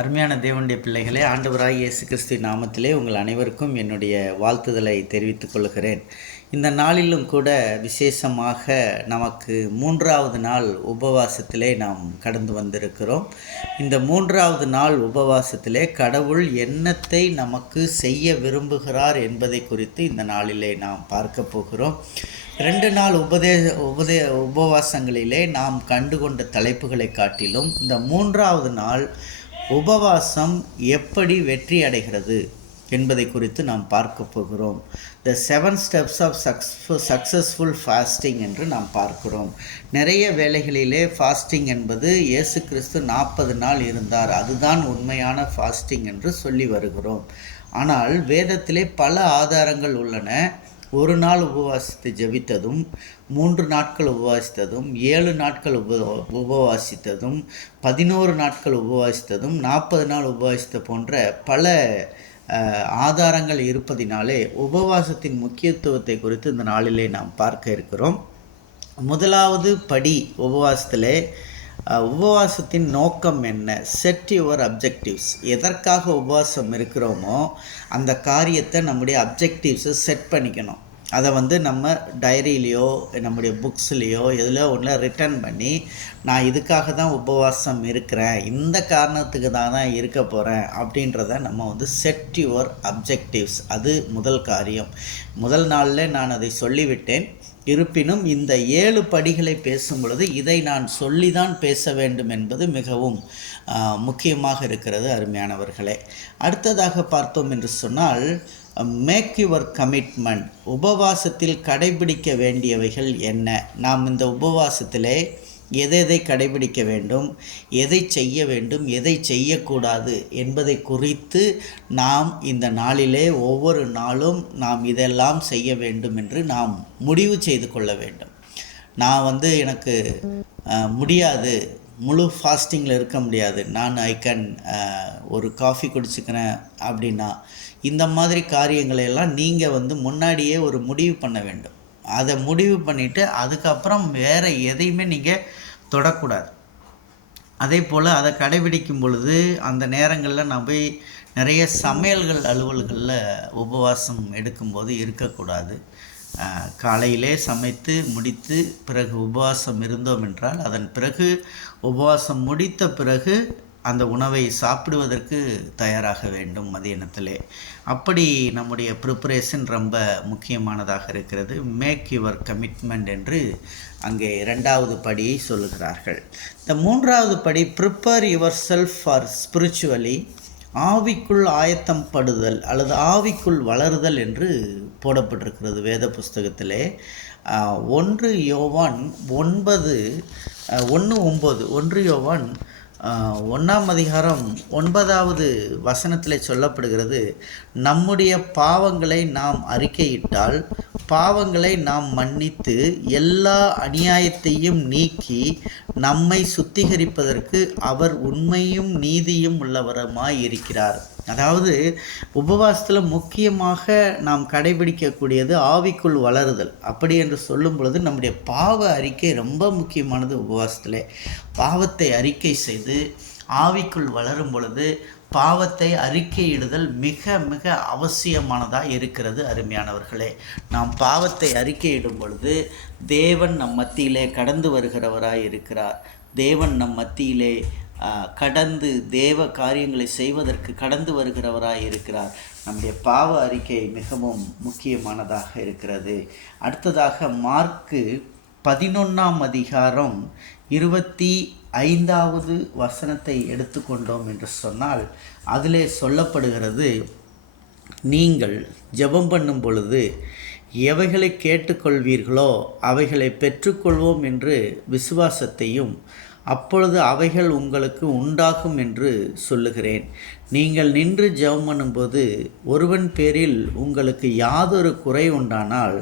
அருமையான தேவனுடைய பிள்ளைகளே, ஆண்டவராகிய இயேசு கிறிஸ்து நாமத்திலே உங்கள் அனைவருக்கும் என்னுடைய வாழ்த்துதலை தெரிவித்துக் கொள்கிறேன். இந்த நாளிலும் கூட விசேஷமாக நமக்கு 3வது நாள் உபவாசத்திலே நாம் கடந்து வந்திருக்கிறோம். இந்த 3வது நாள் உபவாசத்திலே கடவுள் என்னத்தை நமக்கு செய்ய விரும்புகிறார் என்பதை குறித்து இந்த நாளிலே நாம் பார்க்க போகிறோம். 2 நாள் உபவாசங்களிலே நாம் கண்டுகொண்ட தலைப்புகளை காட்டிலும் இந்த 3வது நாள் உபவாசம் எப்படி வெற்றி அடைகிறது என்பதை குறித்து நாம் பார்க்க போகிறோம். த 7 ஸ்டெப்ஸ் ஆஃப் சக்ஸஸ்ஃபுல் ஃபாஸ்டிங் என்று நாம் பார்க்கிறோம். நிறைய வேளைகளிலே ஃபாஸ்டிங் என்பது இயேசு கிறிஸ்து 40 நாள் இருந்தார், அதுதான் உண்மையான ஃபாஸ்டிங் என்று சொல்லி வருகிறோம். ஆனால் வேதத்திலே பல ஆதாரங்கள் உள்ளன. ஒரு நாள் உபவாசித்து ஜெபித்ததும், 3 நாட்கள் உபவாசித்ததும், 7 நாட்கள் உபவாசித்ததும், 11 நாட்கள் உபவாசித்ததும், 40 நாள் உபவாசித்த போன்ற பல ஆதாரங்கள் இருப்பதினாலே உபவாசத்தின் முக்கியத்துவத்தை குறித்து இந்த நாளிலே நாம் பார்க்க இருக்கிறோம். முதலாவது படி உபவாசத்திலே உபவாசத்தின் நோக்கம் என்ன? Set your objectives. எதற்காக உபவாசம் இருக்கிறோமோ அந்த காரியத்தை நம்முடைய அப்ஜெக்டிவ்ஸை செட் பண்ணிக்கணும். அதை நம்ம டைரியிலையோ நம்முடைய புக்ஸ்லேயோ எதில் ஒன்றில் ரிட்டர்ன் பண்ணி, நான் இதுக்காக தான் உபவாசம் இருக்கிறேன், இந்த காரணத்துக்கு தான் இருக்க போகிறேன் அப்படின்றத நம்ம செட் யுவர் அப்ஜெக்டிவ்ஸ். அது முதல் காரியம். முதல் நாளில் நான் அதை சொல்லிவிட்டேன். இருப்பினும் இந்த 7 படிகளை பேசும் பொழுது இதை நான் சொல்லிதான் பேச வேண்டும் என்பது மிகவும் முக்கியமாக இருக்கிறது அருமையானவர்களே. அடுத்ததாக பார்த்தோம் என்று சொன்னால், மேக் யுவர் கமிட்மெண்ட். உபவாசத்தில் கடைபிடிக்க வேண்டியவைகள் என்ன? நாம் இந்த உபவாசத்திலே எதை கடைபிடிக்க வேண்டும், எதை செய்ய வேண்டும், எதை செய்யக்கூடாது என்பதை குறித்து நாம் இந்த நாளிலே ஒவ்வொரு நாளும் நாம் இதெல்லாம் செய்ய வேண்டும் என்று நாம் முடிவு செய்து கொள்ள வேண்டும். நான் எனக்கு முடியாது, முழு ஃபாஸ்டிங்கில் இருக்க முடியாது, நான் ஒரு காஃபி குடிச்சுக்கிறேன் அப்படின்னா, இந்த மாதிரி காரியங்களையெல்லாம் நீங்கள் முன்னாடியே ஒரு முடிவு பண்ண வேண்டும். அதை முடிவு பண்ணிவிட்டு அதுக்கப்புறம் வேறு எதையுமே நீங்கள் தொடக்கூடாது. அதே போல் அதை கடைபிடிக்கும் பொழுது அந்த நேரங்களில் நான் போய் நிறைய சமையல்கள் அலுவல்களில் உபவாசம் எடுக்கும்போது இருக்கக்கூடாது. காலையிலே சமைத்து முடித்து பிறகு உபவாசம் இருந்தோம் என்றால் அதன் பிறகு உபவாசம் முடித்த பிறகு அந்த உணவை சாப்பிடுவதற்கு தயாராக வேண்டும் மதியானத்திலே. அப்படி நம்முடைய ப்ரிப்பரேஷன் ரொம்ப முக்கியமானதாக இருக்கிறது. மேக் யுவர் கமிட்மெண்ட் என்று அங்கே 2வது படியை சொல்லுகிறார்கள். இந்த 3வது படி prepare yourself for spiritually. ஆவிக்குள் ஆயத்தம் படுதல் அல்லது ஆவிக்குள் வளருதல் என்று போடப்பட்டிருக்கிறது வேத புஸ்தகத்திலே. 1 யோவான் 1ஆம் அதிகாரம் 9வது வசனத்தில் சொல்லப்படுகிறது, நம்முடைய பாவங்களை நாம் அறிக்கையிட்டால் பாவங்களை நாம் மன்னித்து எல்லா அநியாயத்தையும் நீக்கி நம்மை சுத்திகரிப்பதற்கு அவர் உண்மையும் நீதியும் உள்ளவருமாய் இருக்கிறார். அதாவது உபவாசத்தில் முக்கியமாக நாம் கடைபிடிக்கக்கூடியது ஆவிக்குள் வளருதல். அப்படி என்று சொல்லும் பொழுது நம்முடைய பாவ அறிக்கை ரொம்ப முக்கியமானது. உபவாசத்தில் பாவத்தை அறிக்கை செய்து ஆவிக்குள் வளரும் பொழுது பாவத்தை அறிக்கையிடுதல் மிக மிக அவசியமானதாக இருக்கிறது அருமையானவர்களே. நாம் பாவத்தை அறிக்கையிடும் பொழுது தேவன் நம் மத்தியிலே கடந்து வருகிறவராய் இருக்கிறார். தேவன் நம் மத்தியிலே கடந்து தேவ காரியங்களை செய்வதற்கு கடந்து வருகிறவராய் இருக்கிறார். நம்முடைய பாவ அறிக்கை மிகவும் முக்கியமானதாக இருக்கிறது. அடுத்ததாக மார்க்கு 11ஆம் அதிகாரம் 25வது வசனத்தை எடுத்துக்கொண்டோம் என்று சொன்னால், அதிலே சொல்லப்படுகிறது, நீங்கள் ஜெபம் பண்ணும் பொழுது எவைகளை கேட்டுக்கொள்வீர்களோ அவைகளை பெற்றுக்கொள்வோம் என்று விசுவாசத்தையும் அப்பொழுது அவைகள் உங்களுக்கு உண்டாகும் என்று சொல்லுகிறேன். நீங்கள் நின்று ஜெபம் பண்ணும்போது ஒருவன் பேரில் உங்களுக்கு யாதொரு குறை உண்டானால்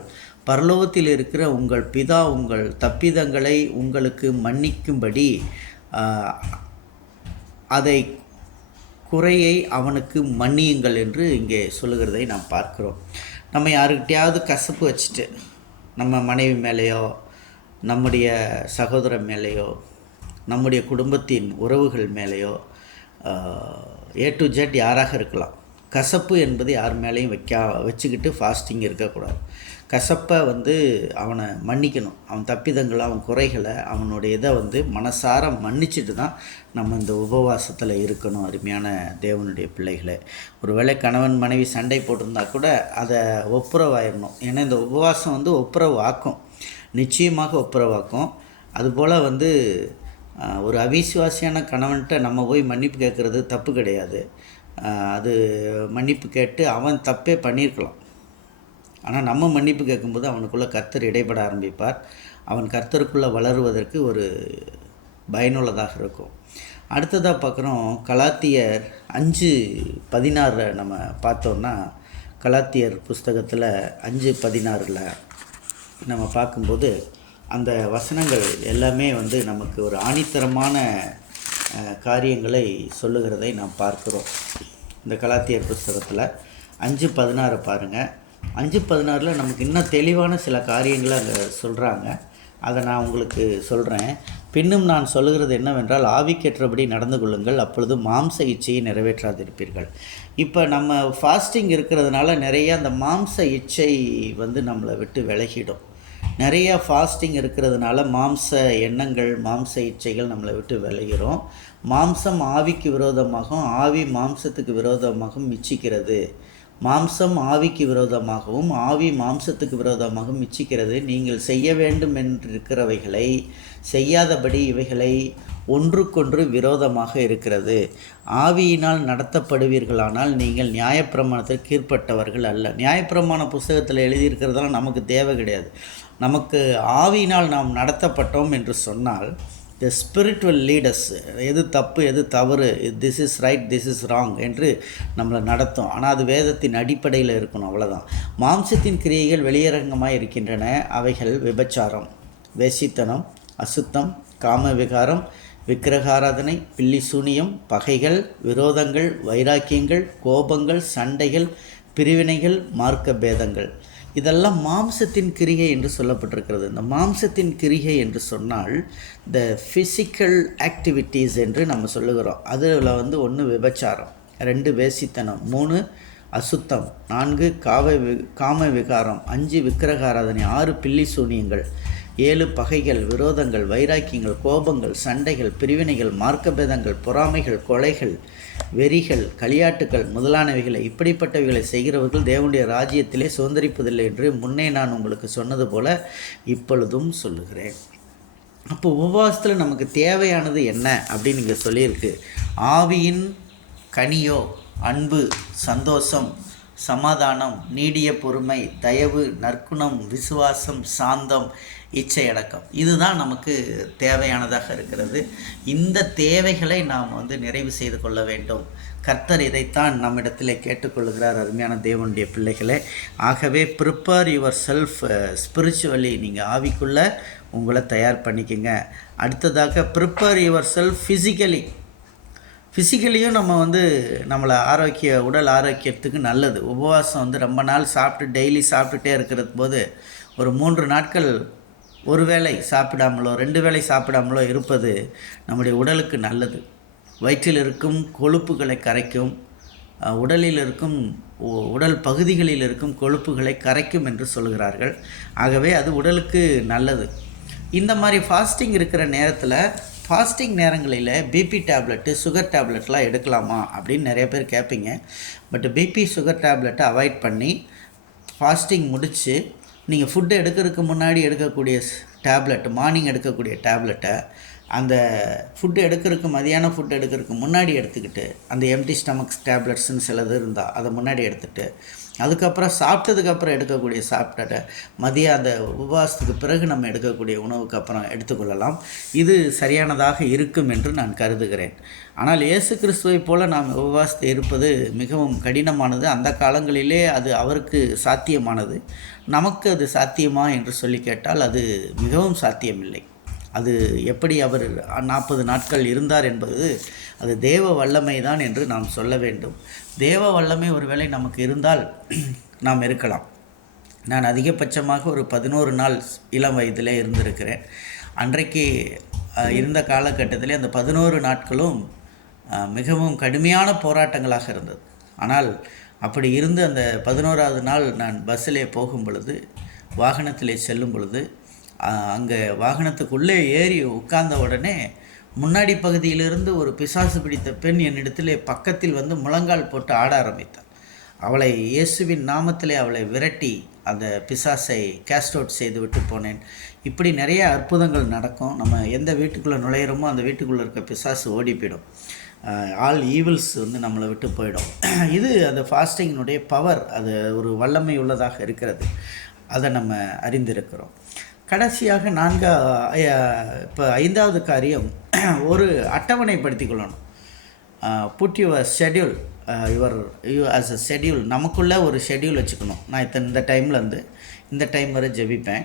பரலோகத்தில் இருக்கிற உங்கள் பிதா உங்கள் தப்பிதங்களை உங்களுக்கு மன்னிக்கும்படி அதை குறையை அவனுக்கு மன்னியுங்கள் என்று இங்கே சொல்லுகிறதை நாம் பார்க்கிறோம். நம்ம யாருக்கிட்டையாவது கசப்பு வச்சுட்டு நம்ம மனைவி மேலேயோ நம்முடைய சகோதரன் மேலேயோ நம்முடைய குடும்பத்தின் உறவுகள் மேலேயோ ஏ டு ஜெட் யாராக இருக்கலாம். கசப்பு என்பது யார் மேலேயும் வச்சுக்கிட்டு ஃபாஸ்டிங் இருக்கக்கூடாது. கசப்பை அவனை மன்னிக்கணும். அவன் தப்பிதங்களை, அவன் குறைகளை, அவனுடைய இதை மனசார மன்னிச்சுட்டு தான் நம்ம இந்த உபவாசத்தில் இருக்கணும். அருமையான தேவனுடைய பிள்ளைகளை, ஒருவேளை கணவன் மனைவி சண்டை போட்டிருந்தா கூட அதை ஒப்புரவாயிடணும். ஏன்னா இந்த உபவாசம் ஒப்புரவு ஆக்கும், நிச்சயமாக ஒப்புரவாக்கும். அதுபோல் ஒரு அவிசுவாசியான கணவன்கிட்ட நம்ம போய் மன்னிப்பு கேட்குறது தப்பு கிடையாது. அது மன்னிப்பு கேட்டு அவன் தப்பே பண்ணியிருக்கலாம். ஆனால் நம்ம மன்னிப்பு கேட்கும்போது அவனுக்குள்ளே கர்த்தர் இடைப்பட ஆரம்பிப்பார். அவன் கர்த்தருக்குள்ளே வளருவதற்கு ஒரு பயனுள்ளதாக இருக்கும். அடுத்ததாக பார்க்குறோம், கலாத்தியர் 5:16 நம்ம பார்த்தோன்னா, கலாத்தியர் புஸ்தகத்தில் 5:16 நம்ம பார்க்கும்போது அந்த வசனங்கள் எல்லாமே நமக்கு ஒரு ஆணித்தரமான காரியங்களை சொல்லுகிறதை நாம் பார்க்குறோம். இந்த கலாத்தியர் புஸ்தகத்தில் 5:16 பாருங்கள். 5:16 நமக்கு இன்னும் தெளிவான சில காரியங்களை அங்கே சொல்கிறாங்க. அதை நான் உங்களுக்கு சொல்கிறேன். பின்னும் நான் சொல்லுகிறது என்னவென்றால், ஆவிக்கேற்றபடி நடந்து கொள்ளுங்கள், அப்பொழுது மாம்ச இச்சையை நிறைவேற்றாதிருப்பீர்கள். இப்போ நம்ம ஃபாஸ்டிங் இருக்கிறதுனால நிறைய அந்த மாம்ச இச்சை நம்மளை விட்டு விலகிடும். நிறையா ஃபாஸ்டிங் இருக்கிறதுனால மாம்ச எண்ணங்கள், மாம்ச இச்சைகள் நம்மளை விட்டு விலகிறோம். மாம்சம் ஆவிக்கு விரோதமாகவும் ஆவி மாம்சத்துக்கு விரோதமாகவும் இச்சிக்கிறது. மாம்சம் ஆவிக்கு விரோதமாகவும் ஆவி மாம்சத்துக்கு விரோதமாகவும் இச்சிக்கிறது. நீங்கள் செய்ய வேண்டும் என்றிருக்கிறவைகளை செய்யாதபடி இவைகளை ஒன்றுக்கொன்று விரோதமாக இருக்கிறது. ஆவியினால் நடத்தப்படுவீர்களானால் நீங்கள் நியாயப்பிரமாணத்திற்கு கீழ்ப்பட்டவர்கள் அல்ல. நியாயப்பிரமாண புஸ்தகத்தில் எழுதியிருக்கிறதெல்லாம் நமக்கு தேவை கிடையாது. நமக்கு ஆவியினால் நாம் நடத்தப்பட்டோம் என்று சொன்னால், the spirit will lead us. எது தப்பு எது தவறு, this is right this is wrong என்று நம்மளை நடத்தும். ஆனால் அது வேதத்தின் அடிப்படையில் இருக்கணும், அவ்வளோதான். மாம்சத்தின் கிரியைகள் வெளியரங்கமாக இருக்கின்றன. அவைகள் விபச்சாரம், வேசித்தனம், அசுத்தம், காம விகாரம், விக்கிரகாராதனை, பில்லி சூனியம், பகைகள், விரோதங்கள், வைராக்கியங்கள், கோபங்கள், சண்டைகள், பிரிவினைகள், மார்க்க பேதங்கள். இதெல்லாம் மாம்சத்தின் கிரிகை என்று சொல்லப்பட்டிருக்கிறது. இந்த மாம்சத்தின் கிரிகை என்று சொன்னால் த ஃபிசிக்கல் ஆக்டிவிட்டீஸ் என்று நம்ம சொல்லுகிறோம். அதில் 1 விபச்சாரம், 2 வேசித்தனம், 3 அசுத்தம், 4 காம விகாரம், 5 விக்கிரகாராதனை, 6 பில்லி சூனியங்கள், 7 பகைகள், விரோதங்கள், வைராக்கியங்கள், கோபங்கள், சண்டைகள், பிரிவினைகள், மார்க்கபேதங்கள், பொறாமைகள், கொலைகள், வெறிகள், களியாட்டுக்கள் முதலானவைகளை இப்படிப்பட்டவைகளை செய்கிறவர்கள் தேவனுடைய ராஜ்யத்திலே சுதந்திரிப்பதில்லை என்று முன்னே நான் உங்களுக்கு சொன்னது போல இப்பொழுதும் சொல்லுகிறேன். அப்போ உபவாசத்தில் நமக்கு தேவையானது என்ன அப்படின்னு இங்கே சொல்லியிருக்கு. ஆவியின் கனியோ அன்பு, சந்தோஷம், சமாதானம், நீடிய பொறுமை, தயவு, நற்குணம், விசுவாசம், சாந்தம், இச்சையடக்கம். இதுதான் நமக்கு தேவையானதாக இருக்கிறது. இந்த தேவைகளை நாம் நிறைவு செய்து கொள்ள வேண்டும். கர்த்தர் இதைத்தான் நம்மிடத்தில் கேட்டுக்கொள்கிறார், அருமையான தேவனுடைய பிள்ளைகளே. ஆகவே ப்ரிப்பேர் யுவர் செல்ஃப் ஸ்பிரிச்சுவலி. நீங்கள் ஆவிக்குள்ளே உங்களை தயார் பண்ணிக்கங்க. அடுத்ததாக ப்ரிப்பேர் யுவர் செல்ஃப் ஃபிசிக்கலியும் நம்ம நம்மளை உடல் ஆரோக்கியத்துக்கு நல்லது. உபவாசம் ரொம்ப நாள் சாப்பிட்டு டெய்லி சாப்பிட்டுட்டே இருக்கிறது போது ஒரு 3 நாட்கள் ஒரு வேளை சாப்பிடாமலோ 2 வேளை சாப்பிடாமலோ இருப்பது நம்முடைய உடலுக்கு நல்லது. வயிற்றில் இருக்கும் கொழுப்புகளை கரைக்கும், உடலில் இருக்கும் உடல் பகுதிகளில் இருக்கும் கொழுப்புகளை கரைக்கும் என்று சொல்கிறார்கள். ஆகவே அது உடலுக்கு நல்லது. இந்த மாதிரி ஃபாஸ்டிங் இருக்கிற நேரத்தில், ஃபாஸ்டிங் நேரங்களில் பிபி டேப்லெட்டு, சுகர் டேப்லெட்லாம் எடுக்கலாமா அப்படின்னு நிறைய பேர் கேட்பீங்க. பட் பிபி சுகர் டேப்லெட்டை அவாய்ட் பண்ணி ஃபாஸ்டிங் முடித்து நீங்கள் ஃபுட்டு எடுக்கிறதுக்கு முன்னாடி எடுக்கக்கூடிய டேப்லெட், மார்னிங் எடுக்கக்கூடிய டேப்லெட்டை அந்த ஃபுட்டு எடுக்கிறதுக்கு, மதியானம் ஃபுட்டு எடுக்கிறதுக்கு முன்னாடி எடுத்துக்கிட்டு, அந்த எம்டி ஸ்டமக்ஸ் டேப்லெட்ஸ்ன்னு சிலது இருந்தால் அதை முன்னாடி எடுத்துகிட்டு, அதுக்கப்புறம் சாப்பிட்டதுக்கப்புறம் எடுக்கக்கூடிய சாப்பிட்ட மதியம் அந்த உபவாசத்துக்கு பிறகு நம்ம எடுக்கக்கூடிய உணவுக்கு அப்புறம் எடுத்துக்கொள்ளலாம். இது சரியானதாக இருக்கும் என்று நான் கருதுகிறேன். ஆனால் இயேசு கிறிஸ்துவை போல நாம் உபவாசத்தை இருப்பது மிகவும் கடினமானது. அந்த காலங்களிலே அது அவருக்கு சாத்தியமானது. நமக்கு அது சாத்தியமா என்று சொல்லி கேட்டால் அது மிகவும் சாத்தியமில்லை. அது எப்படி அவர் 40 நாட்கள் இருந்தார் என்பது அது தேவ வல்லமை தான் என்று நாம் சொல்ல வேண்டும். தேவ வல்லமை ஒருவேளை நமக்கு இருந்தால் நாம் இருக்கலாம். நான் அதிகபட்சமாக ஒரு 11 நாள் இளம் வயதிலே இருந்திருக்கிறேன். அன்றைக்கு இருந்த காலகட்டத்திலே அந்த 11 நாட்களும் மிகவும் கடுமையான போராட்டங்களாக இருந்தது. ஆனால் அப்படி இருந்து அந்த 11வது நாள் நான் பஸ்ஸிலே போகும் பொழுது, வாகனத்திலே செல்லும் பொழுது, அங்கே வாகனத்துக்குள்ளே ஏறி உட்கார்ந்த உடனே முன்னாடி பகுதியிலிருந்து ஒரு பிசாசு பிடித்த பெண் என்னிடத்திலே பக்கத்தில் வந்து முழங்கால் போட்டு ஆட ஆரம்பித்தாள். அவளை இயேசுவின் நாமத்திலே அவளை விரட்டி அந்த பிசாசை கேஸ்ட் அவுட் செய்து விட்டு போனேன். இப்படி நிறைய அற்புதங்கள் நடக்கும். நம்ம எந்த வீட்டுக்குள்ளே நுழையிறோமோ அந்த வீட்டுக்குள்ளே இருக்க பிசாசு ஓடி போயிடும். ஆல் ஈவில்ஸ் வந்து நம்மளை விட்டு போயிடும். இது அந்த ஃபாஸ்டிங்கினுடைய பவர், அது ஒரு வல்லமை உள்ளதாக இருக்கிறது. அதை நம்ம அறிந்திருக்கிறோம். கடைசியாக இப்போ 5வது காரியம், ஒரு அட்டவணைப்படுத்தி கொள்ளணும். Put your schedule, you as a schedule. நமக்குள்ளே ஒரு ஷெட்யூல் வச்சுக்கணும். நான் இந்த டைம்லேருந்து இந்த டைம் வரை ஜெபிப்பேன்,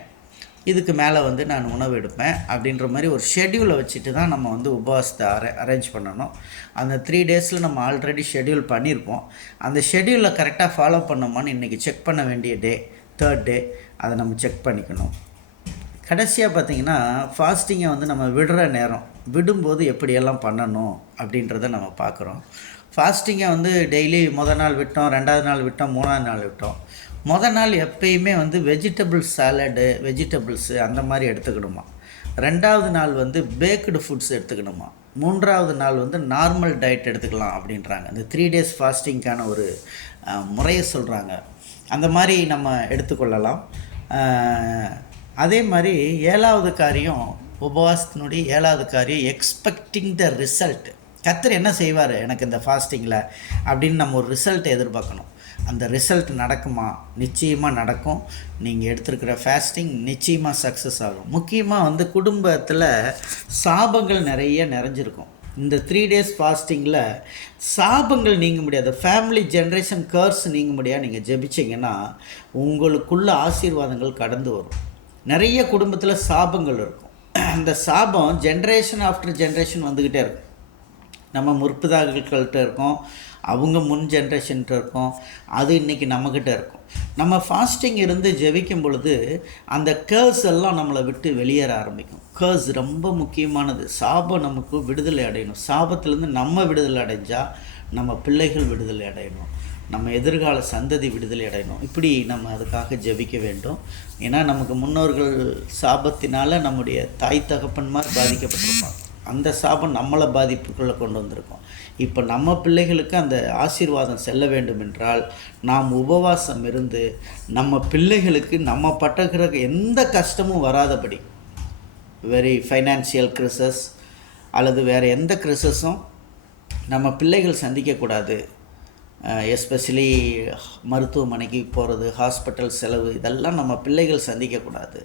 இதுக்கு மேலே வந்து நான் உணவு எடுப்பேன் அப்படின்ற மாதிரி ஒரு ஷெட்யூலை வச்சுட்டு தான் நம்ம வந்து உபவாசத்தை அரேஞ்ச் பண்ணணும். அந்த 3 டேஸில் நம்ம ஆல்ரெடி ஷெட்யூல் பண்ணியிருப்போம். அந்த ஷெட்யூலை கரெக்டாக ஃபாலோ பண்ணோமான்னு இன்றைக்கி செக் பண்ண வேண்டிய டே, 3rd டே, அதை நம்ம செக் பண்ணிக்கணும். கடைசியாக பார்த்திங்கன்னா, ஃபாஸ்டிங்கை வந்து நம்ம விடுற நேரம், விடும்போது எப்படியெல்லாம் பண்ணணும் அப்படின்றத நம்ம பார்க்குறோம். ஃபாஸ்டிங்கை வந்து டெய்லி மொதல் நாள் விட்டோம், 2வது நாள் விட்டோம், 3வது நாள் விட்டோம். மொதல் நாள் எப்பயுமே வந்து வெஜிடபிள் சாலடு, வெஜிடபிள்ஸு அந்த மாதிரி எடுத்துக்கணுமா. 2வது நாள் வந்து பேக்டு ஃபுட்ஸ் எடுத்துக்கணுமா. 3வது நாள் வந்து நார்மல் டயட் எடுத்துக்கலாம் அப்படின்றாங்க. இந்த 3 டேஸ் ஃபாஸ்டிங்க்கான ஒரு முறையை சொல்கிறாங்க. அந்த மாதிரி நம்ம எடுத்துக்கொள்ளலாம். அதே மாதிரி 7வது காரியம், உபவாசத்தினுடைய 7வது காரியம், எக்ஸ்பெக்டிங் த ரிசல்ட். கர்த்தர் என்ன செய்வார் எனக்கு இந்த ஃபாஸ்டிங்கில் அப்படின்னு நம்ம ஒரு ரிசல்ட்டை எதிர்பார்க்கணும். அந்த ரிசல்ட் நடக்குமா? நிச்சயமாக நடக்கும். நீங்கள் எடுத்துருக்கிற ஃபாஸ்டிங் நிச்சயமாக சக்ஸஸ் ஆகும். முக்கியமாக வந்து குடும்பத்தில் சாபங்கள் நிறைஞ்சிருக்கும். இந்த 3 டேஸ் ஃபாஸ்டிங்கில் சாபங்கள் நீங்க முடியாது. ஃபேமிலி ஜென்ரேஷன் கர்ஸ் நீங்க முடியாது. நீங்கள் ஜெபிச்சிங்கன்னா உங்களுக்குள்ள ஆசீர்வாதங்கள் கடந்து வரும். நிறைய குடும்பத்தில் சாபங்கள் இருக்கும். அந்த சாபம் ஜென்ரேஷன் ஆஃப்டர் ஜென்ரேஷன் வந்துக்கிட்டே இருக்கும். நம்ம முற்பதாக்கள்கிட்ட இருக்கோம், அவங்க முன் ஜென்ரேஷன்கிட்ட இருக்கோம், அது இன்றைக்கி நம்மக்கிட்ட இருக்கும். நம்ம ஃபாஸ்டிங் இருந்து ஜெபிக்கும் பொழுது அந்த கேர்ஸ் எல்லாம் நம்மளை விட்டு வெளியேற ஆரம்பிக்கும். கேர்ஸ் ரொம்ப முக்கியமானது. சாபம் நமக்கு விடுதலை அடையணும். சாபத்திலேருந்து நம்ம விடுதலை அடைஞ்சால் நம்ம பிள்ளைகள் விடுதலை அடையணும், நம்ம எதிர்கால சந்ததி விடுதலை அடையணும். இப்படி நம்ம அதுக்காக ஜெபிக்க வேண்டும். ஏன்னா நமக்கு முன்னோர்கள் சாபத்தினால் நம்முடைய தாய் தகப்பன்மார் பாதிக்கப்பட்டிருப்பாங்க. அந்த சாபம் நம்மளை பாதிப்புக்குள்ளே கொண்டு வந்திருக்கோம். இப்போ நம்ம பிள்ளைகளுக்கு அந்த ஆசீர்வாதம் செல்ல வேண்டும் என்றால் நாம் உபவாசம் இருந்து நம்ம பிள்ளைகளுக்கு நம்ம பட்டுக்கிற எந்த கஷ்டமும் வராதபடி, வெரி ஃபைனான்சியல் கிரைசஸ் அல்லது வேறு எந்த கிரைசஸும் நம்ம பிள்ளைகள் சந்திக்கக்கூடாது. எஸ்பெஷலி மருத்துவமனைக்கு போகிறது, ஹாஸ்பிட்டல் செலவு, இதெல்லாம் நம்ம பிள்ளைகள் சந்திக்கக்கூடாது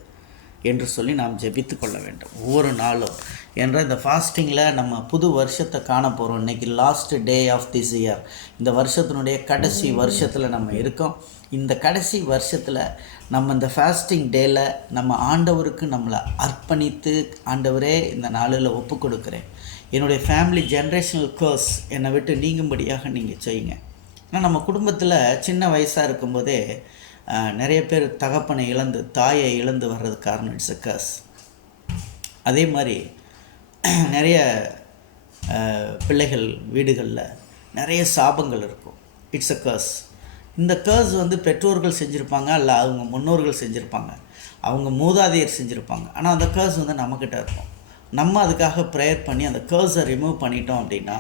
என்று சொல்லி நாம் ஜெபித்து கொள்ள வேண்டும் ஒவ்வொரு நாளும். என்ற இந்த ஃபாஸ்டிங்கில் நம்ம புது வருஷத்தை காண போகிறோம். இன்றைக்கி last day of this year. இந்த வருஷத்தினுடைய கடைசி வருஷத்தில் நம்ம இருக்கோம். இந்த கடைசி வருஷத்தில் நம்ம இந்த ஃபாஸ்டிங் டேயில் நம்ம ஆண்டவருக்கு நம்மளை அர்ப்பணித்து, ஆண்டவரே இந்த நாளில் ஒப்பு கொடுக்குறேன், என்னுடைய ஃபேமிலி ஜென்ரேஷனல் கர்ஸ் என்னை விட்டு நீங்கும்படியாக நீங்கள் செய்யுங்க. ஆனால் நம்ம குடும்பத்தில் சின்ன வயசாக இருக்கும்போதே நிறைய பேர் தகப்பனை இழந்து, தாயை இழந்து வர்றது காரணம் இட்ஸ் அ கர்ஸ். அதே மாதிரி நிறைய பிள்ளைகள் வீடுகளில் நிறைய சாபங்கள் இருக்கும். It's a curse. இந்த கர்ஸ் வந்து பெற்றோர்கள் செஞ்சுருப்பாங்க, இல்லை அவங்க முன்னோர்கள் செஞ்சுருப்பாங்க, அவங்க மூதாதையர் செஞ்சுருப்பாங்க. ஆனால் அந்த கர்ஸ் வந்து நம்மக்கிட்ட இருக்கும். நம்ம அதுக்காக ப்ரேயர் பண்ணி அந்த கர்ஸை ரிமூவ் பண்ணிட்டோம் அப்படின்னா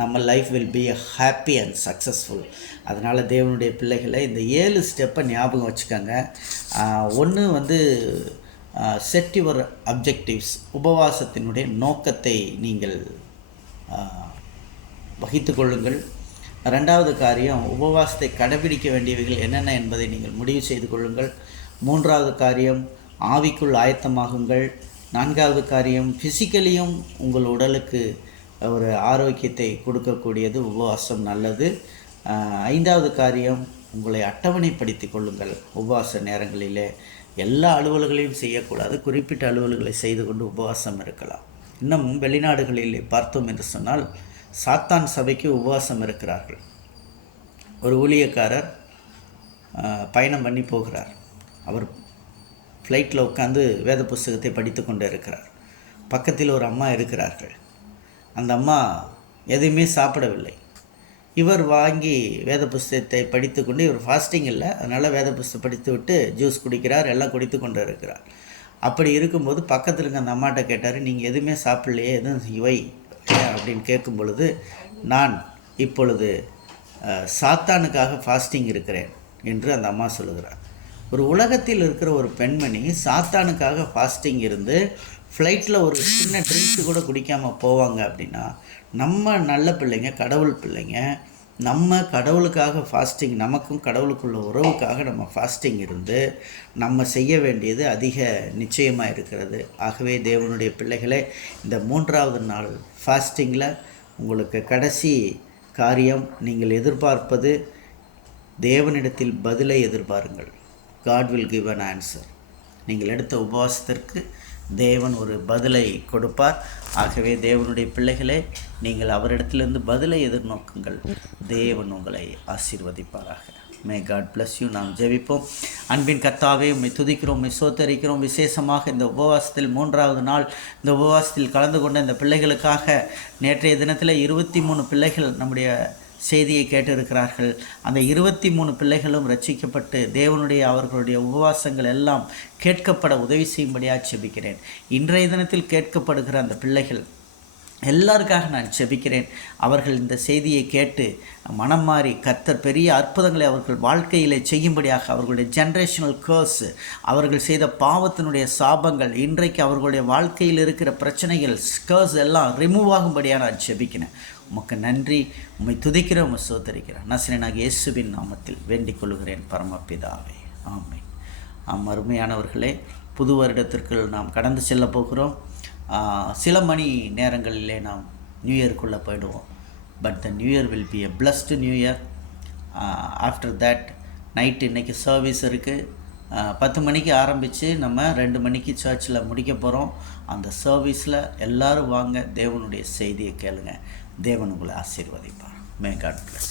நம்ம life will be a happy and successful. அதனால் தேவனுடைய பிள்ளைகளை இந்த 7 ஸ்டெப்பை ஞாபகம் வச்சுக்கோங்க. ஒன்று வந்து செட் யுவர் அப்ஜெக்டிவ்ஸ். உபவாசத்தினுடைய நோக்கத்தை நீங்கள் வகித்து கொள்ளுங்கள். 2வது காரியம், உபவாசத்தை கடைபிடிக்க வேண்டியவைகள் என்னென்ன என்பதை நீங்கள் முடிவு செய்து கொள்ளுங்கள். 3வது காரியம், ஆவிக்குள் ஆயத்தமாகுங்கள். 4வது காரியம், ஃபிசிக்கலியும் உங்கள் உடலுக்கு ஒரு ஆரோக்கியத்தை கொடுக்கக்கூடியது உபவாசம் நல்லது. 5வது காரியம், உங்களை அட்டவணைப்படுத்தி கொள்ளுங்கள். உபவாச நேரங்களிலே எல்லா அலுவல்களையும் செய்யக்கூடாது, குறிப்பிட்ட அலுவல்களை செய்து கொண்டு உபவாசம் இருக்கலாம். இன்னும் வெளிநாடுகளிலே பார்த்தோம் என்று சொன்னால் சாத்தான் சபைக்கு உபவாசம் இருக்கிறார்கள். ஒரு ஊழியக்காரர் பயணம் பண்ணி போகிறார். அவர் ஃப்ளைட்டில் உட்காந்து வேத புஸ்தகத்தை படித்து கொண்டு இருக்கிறார். பக்கத்தில் ஒரு அம்மா இருக்கிறார்கள். அந்த அம்மா எதுவுமே சாப்பிடவில்லை. இவர் வாங்கி வேத புஸ்தகத்தை படித்து கொண்டு, இவர் ஃபாஸ்டிங் இல்லை, அதனால் வேத புஸ்தகம் படித்து விட்டு ஜூஸ் குடிக்கிறார், எல்லாம் குடித்து கொண்டு இருக்கிறார். அப்படி இருக்கும்போது பக்கத்தில் இருக்க அந்த அம்மாட்ட கேட்டார், நீங்கள் எதுவுமே சாப்பிட்லையே, எதுவும் இவை அப்படின்னு கேட்கும் பொழுது, நான் இப்பொழுது சாத்தானுக்காக ஃபாஸ்டிங் இருக்கிறேன் என்று அந்த அம்மா சொல்லுகிறார். ஒரு உலகத்தில் இருக்கிற ஒரு பெண்மணி சாத்தானுக்காக ஃபாஸ்டிங் இருந்து ஃப்ளைட்டில் ஒரு சின்ன ட்ரிங்க்ஸு கூட குடிக்காமல் போவாங்க அப்படின்னா, நம்ம நல்ல பிள்ளைங்க, கடவுள் பிள்ளைங்க, நம்ம கடவுளுக்காக ஃபாஸ்டிங், நமக்கும் கடவுளுக்குள்ள உறவுக்காக நம்ம ஃபாஸ்டிங் இருந்து நம்ம செய்ய வேண்டியது அதிக நிச்சயமாக இருக்கிறது. ஆகவே தேவனுடைய பிள்ளைகளே, இந்த 3வது நாள் ஃபாஸ்டிங்கில் உங்களுக்கு கடைசி காரியம், நீங்கள் எதிர்பார்ப்பது தேவனிடத்தில் பதிலை எதிர்பாருங்கள். God will give an answer. நீங்கள் எடுத்த உபவாசத்திற்கு தேவன் ஒரு பதிலை கொடுப்பார். ஆகவே தேவனுடைய பிள்ளைகளே, நீங்கள் அவரிடத்திலிருந்து பதிலை எதிர்நோக்குங்கள். தேவன் உங்களை ஆசீர்வதிப்பாராக. May God bless you. நாம் ஜெபிப்போம். அன்பின் கர்த்தாவே, உம்மை துதிக்கிறோம், உம்மை ஸ்தோத்தரிக்கிறோம். விசேஷமாக இந்த உபவாசத்தில் 3வது நாள் இந்த உபவாசத்தில் கலந்து கொண்ட இந்த பிள்ளைகளுக்காக நேற்றைய தினத்தில் 23 பிள்ளைகள் நம்முடைய செய்தியை கேட்டிருக்கிறார்கள். அந்த 23 பிள்ளைகளும் ரட்சிக்கப்பட்டு தேவனுடைய அவர்களுடைய உபவாசங்கள் எல்லாம் கேட்கப்பட உதவி செய்யும்படியாக செபிக்கிறேன். இன்றைய தினத்தில் கேட்கப்படுகிற அந்த பிள்ளைகள் எல்லாருக்காக நான் செபிக்கிறேன். அவர்கள் இந்த செய்தியை கேட்டு மனம் மாறி கர்த்தர் பெரிய அற்புதங்களை அவர்கள் வாழ்க்கையிலே செய்யும்படியாக, அவர்களுடைய ஜென்ரேஷனல் கர்ஸ், அவர்கள் செய்த பாவத்தினுடைய சாபங்கள், இன்றைக்கு அவர்களுடைய வாழ்க்கையில் இருக்கிற பிரச்சனைகள், கர்ஸ் எல்லாம் ரிமூவ் ஆகும்படியாக நான் செபிக்கிறேன். உமக்கு நன்றி, உம்மை துதிக்கிறேன், உம்மை ஸ்தோத்தரிக்கிறேன். நசரேயனாகிய இயேசுவின் நாமத்தில் வேண்டிக் கொள்கிறேன் பரமபிதாவே, ஆமென். அருமையானவர்களே, புது வருடத்திற்கு நாம் கடந்து செல்ல போகிறோம். சில மணி நேரங்களிலே நாம் நியூ இயருக்குள்ளே போயிடுவோம். But the new year will be a blessed new year. After that night இன்றைக்கி சர்வீஸ் இருக்குது. 10 மணிக்கு ஆரம்பித்து நம்ம 2 மணிக்கு சர்ச்சில் முடிக்க போகிறோம். அந்த சர்வீஸில் எல்லோரும் வாங்க, தேவனுடைய செய்தியை கேளுங்க. தேவன் உங்களை ஆசீர்வதிப்பார். May God plus.